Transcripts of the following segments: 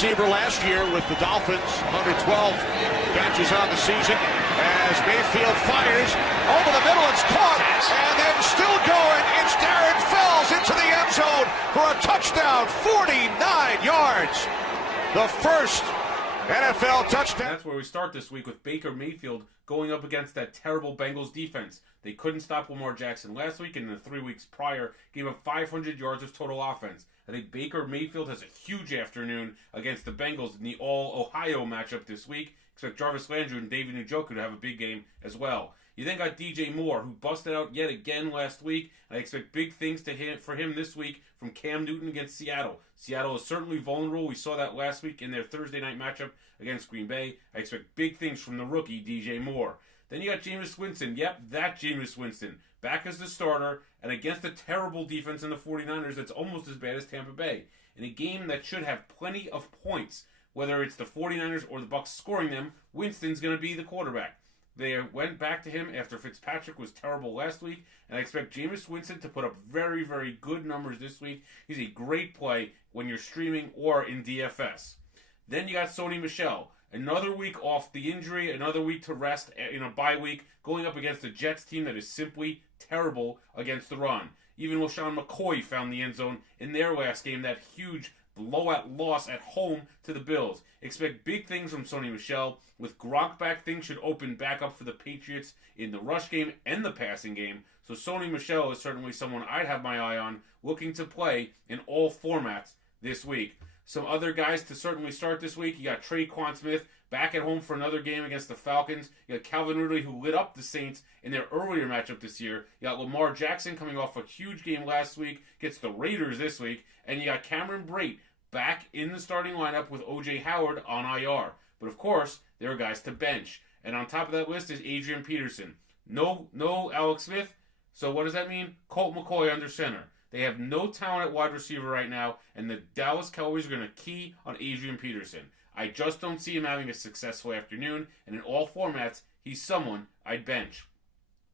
receiver last year with the Dolphins, 112 catches on the season. As Mayfield fires over the middle, it's caught, and then still going. It's Darren Fells into the end zone for a touchdown, 49 yards. The first NFL touchdown. And that's where we start this week with Baker Mayfield going up against that terrible Bengals defense. They couldn't stop Lamar Jackson last week, and in the 3 weeks prior, gave up 500 yards of total offense. I think Baker Mayfield has a huge afternoon against the Bengals in the All-Ohio matchup this week. Expect Jarvis Landry and David Njoku to have a big game as well. You then got DJ Moore, who busted out yet again last week. I expect big things for him this week from Cam Newton against Seattle. Seattle is certainly vulnerable. We saw that last week in their Thursday night matchup against Green Bay. I expect big things from the rookie, DJ Moore. Then you got Jameis Winston. Yep, that Jameis Winston. Back as the starter and against a terrible defense in the 49ers that's almost as bad as Tampa Bay. In a game that should have plenty of points, whether it's the 49ers or the Bucs scoring them, Winston's going to be the quarterback. They went back to him after Fitzpatrick was terrible last week, and I expect Jameis Winston to put up very, very good numbers this week. He's a great play when you're streaming or in DFS. Then you got Sony Michel. Another week off the injury, another week to rest in a bye week, going up against a Jets team that is simply terrible against the run. Even LaShawn McCoy found the end zone in their last game, that huge blowout loss at home to the Bills. Expect big things from Sony Michel. With Gronk back, things should open back up for the Patriots in the rush game and the passing game. So Sony Michel is certainly someone I'd have my eye on, looking to play in all formats this week. Some other guys to certainly start this week. You got Traquan Smith back at home for another game against the Falcons. You got Calvin Ridley, who lit up the Saints in their earlier matchup this year. You got Lamar Jackson coming off a huge game last week, gets the Raiders this week. And you got Cameron Brate back in the starting lineup with O.J. Howard on IR. But of course, there are guys to bench. And on top of that list is Adrian Peterson. No Alex Smith. So what does that mean? Colt McCoy under center. They have no talent at wide receiver right now, and the Dallas Cowboys are going to key on Adrian Peterson. I just don't see him having a successful afternoon, and in all formats, he's someone I'd bench.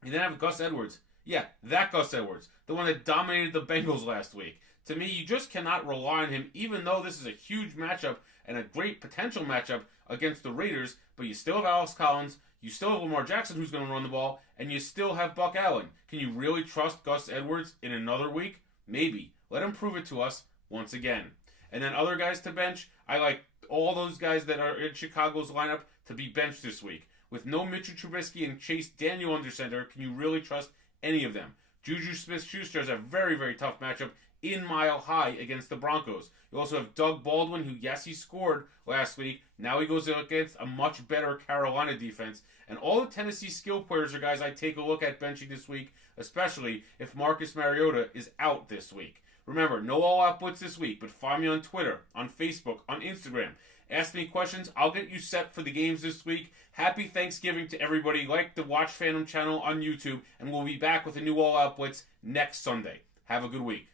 You then have Gus Edwards. Yeah, that Gus Edwards, the one that dominated the Bengals last week. To me, you just cannot rely on him, even though this is a huge matchup and a great potential matchup against the Raiders, but you still have Alex Collins, you still have Lamar Jackson who's going to run the ball, and you still have Buck Allen. Can you really trust Gus Edwards in another week? Maybe. Let him prove it to us once again. And then other guys to bench, I like all those guys that are in Chicago's lineup to be benched this week. With no Mitchell Trubisky and Chase Daniel under center, can you really trust any of them? Juju Smith-Schuster has a very, very tough matchup in Mile High against the Broncos. You also have Doug Baldwin, who, yes, he scored last week. Now he goes against a much better Carolina defense. And all the Tennessee skill players are guys I take a look at benching this week, especially if Marcus Mariota is out this week. Remember, no all-out blitz this week, but find me on Twitter, on Facebook, on Instagram. Ask me questions. I'll get you set for the games this week. Happy Thanksgiving to everybody. Like the Watch Phantom channel on YouTube, and we'll be back with a new all-out blitz next Sunday. Have a good week.